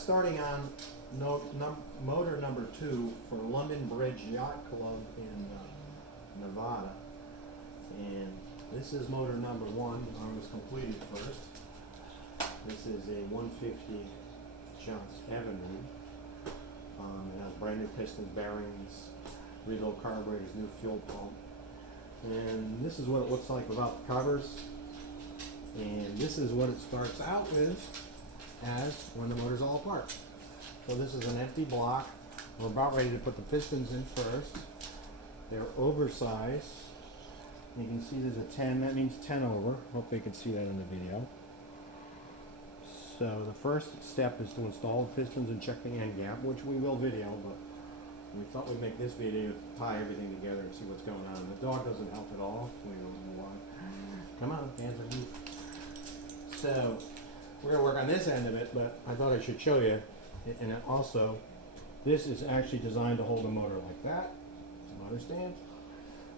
starting on motor number 2 for London Bridge Yacht Club in Nevada. And this is motor number 1. I was completed first. This is a 150 John's Evinrude. It has brand new pistons, bearings, reload carburetors, new fuel pump. And this is what it looks like without the covers. And this is what it starts out with as when the motor's all apart. So this is an empty block. We're about ready to put the pistons in first. They're oversized. You can see there's a 10, that means 10 over. Hopefully you can see that in the video. So the first step is to install the pistons and check the end gap, which we will video, but we thought we'd make this video to tie everything together and see what's going on. The dog doesn't help at all. We don't know why. Come on, hands are loose. So we're going to work on this end of it, but I thought I should show you. And also, this is actually designed to hold a motor like that. It's a motor stand.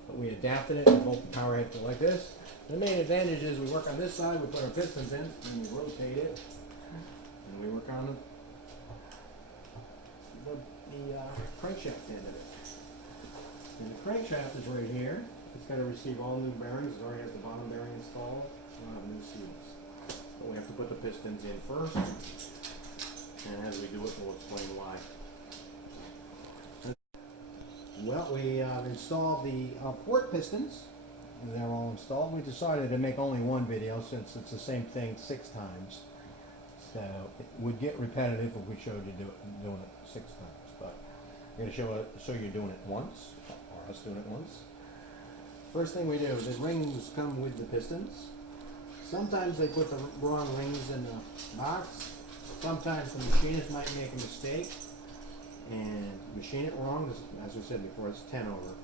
But we adapted it and bolt the power head to like this. The main advantage is we work on this side, we put our pistons in, and we rotate it. And we work on the crankshaft end of it. And the crankshaft is right here. It's got to receive all new bearings. It already has the bottom bearing installed. We'll have new seals. But we have to put the pistons in first. And as we do it, we'll explain why. Well, we installed the port pistons. They're all installed. We decided to make only one video since it's the same thing 6 times. So it would get repetitive if we showed you doing it 6 times. But we're going to show you doing it once, or us doing it once. First thing we do, the rings come with the pistons. Sometimes they put the wrong rings in the box. Sometimes the machinist might make a mistake and machine it wrong. As we said before, it's 10 over.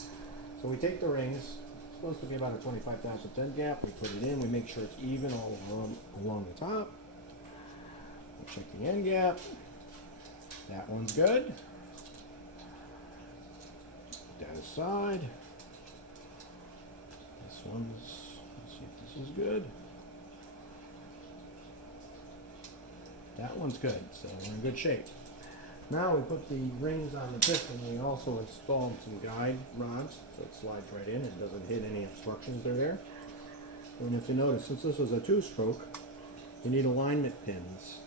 So we take the rings. It's supposed to be about a 25 thousandths end gap. We put it in. We make sure it's even all along the top. We check the end gap. That one's good. That aside. This one's, let's see if this is good. That one's good, so we're in good shape. Now we put the rings on the piston. We also installed some guide rods, so it slides right in and doesn't hit any obstructions that are there. And if you notice, since this was a 2-stroke, you need alignment pins.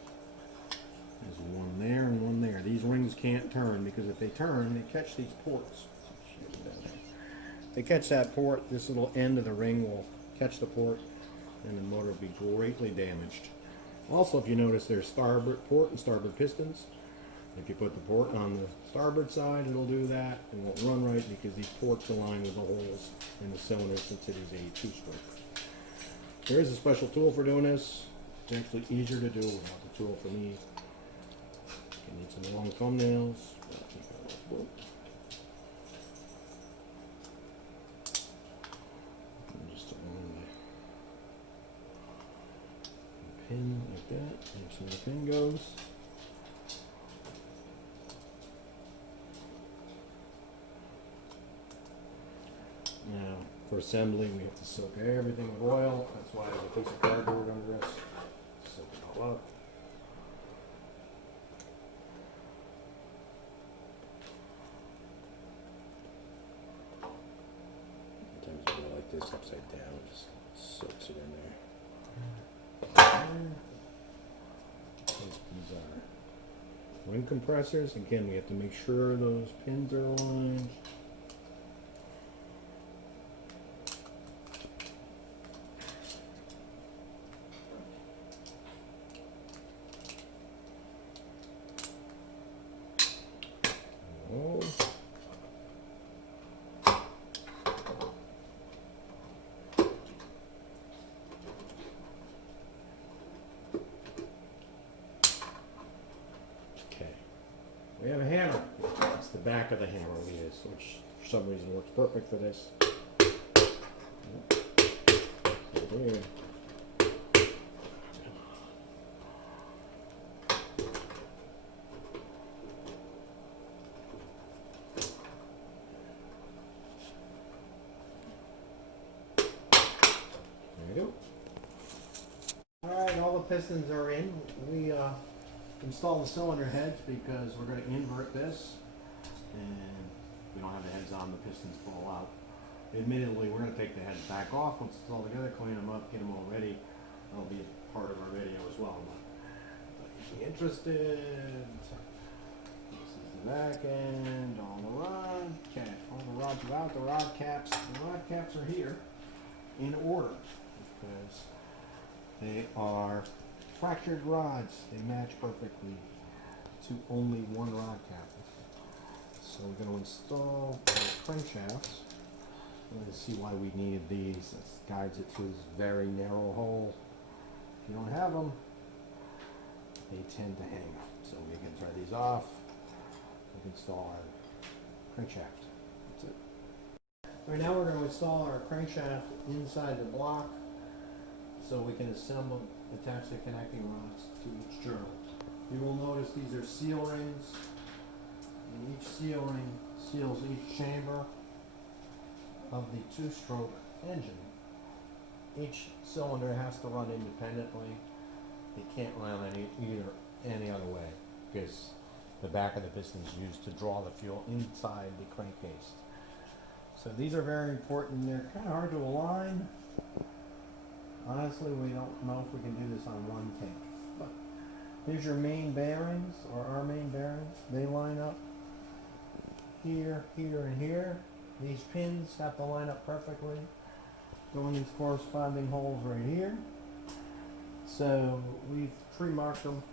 There's one there and one there. These rings can't turn because if they turn, they catch these ports. If they catch that port, this little end of the ring will catch the port and the motor will be greatly damaged. Also, if you notice, there's starboard port and starboard pistons. If you put the port on the starboard side, it'll do that. It won't run right because these ports align with the holes in the cylinder since it is a 2-stroke. There is a special tool for doing this. It's actually easier to do without the tool for me. You need some long thumbnails. Just along the pin like that. There's where the pin goes. Now, for assembly, we have to soak everything with oil. That's why there's a piece of cardboard under this. Soak it all up. Sometimes you go like this upside down, just soaks it in there. These are wind compressors. Again, we have to make sure those pins are aligned. We have a hammer. It's the back of the hammer we use, which for some reason works perfect for this. There. There you go. Alright, all the pistons are in. We install the cylinder heads because we're going to invert this, and if we don't have the heads on, the pistons fall out. Admittedly, we're going to take the heads back off once it's all together, clean them up, get them all ready. That'll be a part of our video as well. But if you're interested, this is the back end, all the rod caps. All the rods are out, the rod caps. The rod caps are here in order because they are fractured rods. They match perfectly to only one rod cap. So we're going to install the crankshafts. We're going to see why we needed these. This guides it to this very narrow hole. If you don't have them, they tend to hang. So we can try these off. We can install our crankshaft. That's it. All right, now we're going to install our crankshaft inside the block so we can assemble, attach the connecting rods to each journal. You will notice these are seal rings, and each seal ring seals each chamber of the two-stroke engine. Each cylinder has to run independently. It can't run any other way because the back of the piston is used to draw the fuel inside the crankcase. So these are very important. They're kind of hard to align. Honestly, we don't know if we can do this on one tank. But here's your main bearings, or our main bearings. They line up here, here, and here. These pins have to line up perfectly. Go in these corresponding holes right here. So we've pre-marked them.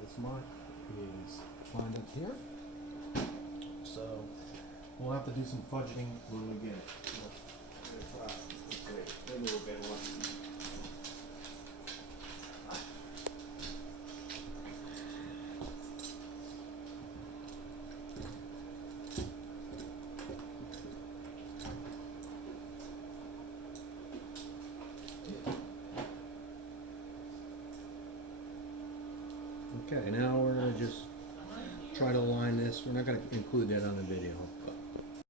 This mark is lined up here. So we'll have to do some fudging when we get it. Maybe we'll get one. Okay, now we're going to just try to align this. We're not going to include that on the video.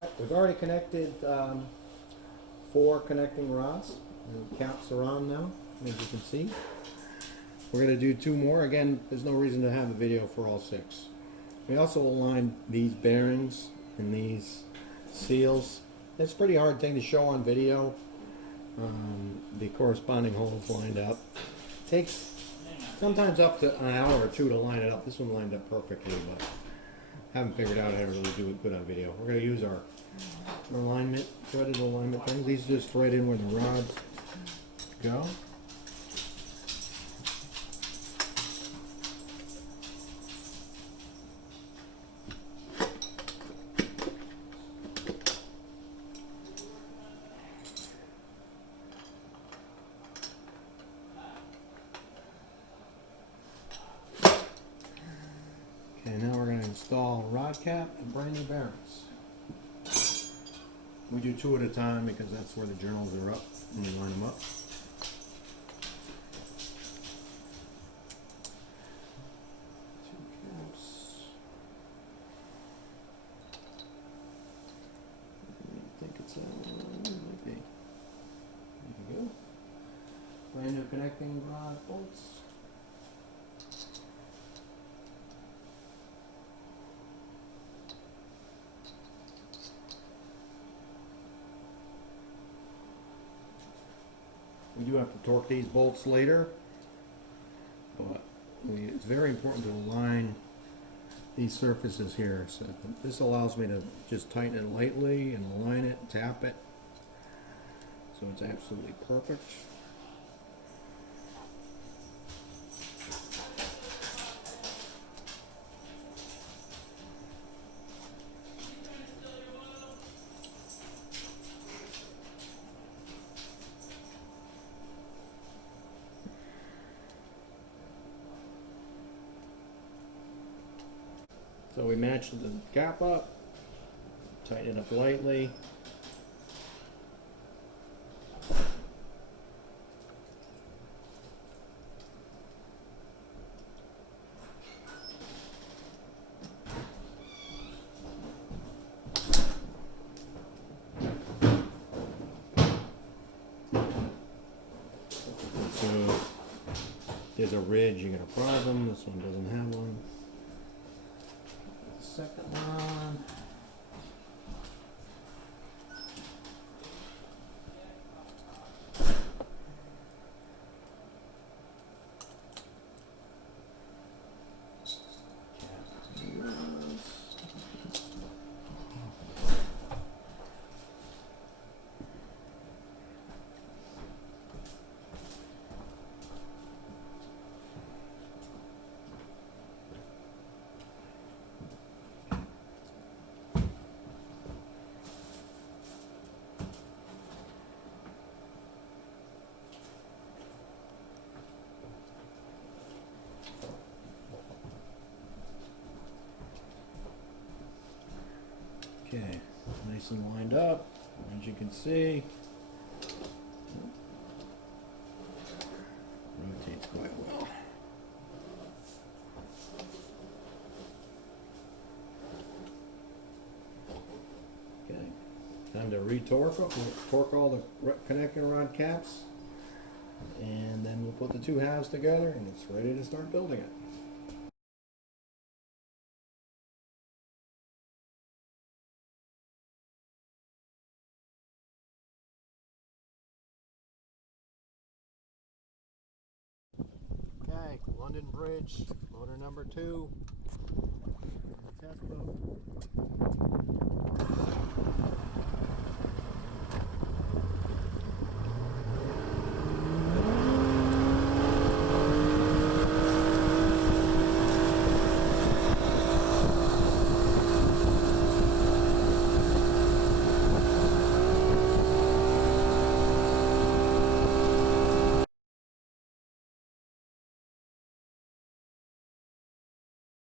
But we've already connected 4 connecting rods. The caps are on now, as you can see. We're going to do 2 more. Again, there's no reason to have a video for all 6. We also aligned these bearings and these seals. It's a pretty hard thing to show on video. The corresponding holes lined up. Takes sometimes up to an hour or 2 to line it up. This one lined up perfectly, but haven't figured out how to really do it good on video. We're going to use our alignment, threaded alignment things. These just thread in where the rods go. Okay, now we're going to install rod cap and brand new bearings. We do 2 at a time because that's where the journals are up and we line them up. Two caps. I think it's it might be. There you go. Brand new connecting rod bolts. We do have to torque these bolts later, but it's very important to align these surfaces here. So this allows me to just tighten it lightly and align it, tap it, so it's absolutely perfect. So we match the cap up, tighten it up lightly. there's a ridge, you got a problem. This one doesn't have one. Second one. Okay, nice and lined up, as you can see. Rotates quite well. Okay, time to re-torque it. We'll torque all the connecting rod caps, and then we'll put the two halves together, and it's ready to start building it. Okay, London Bridge, motor number 2, the test boat.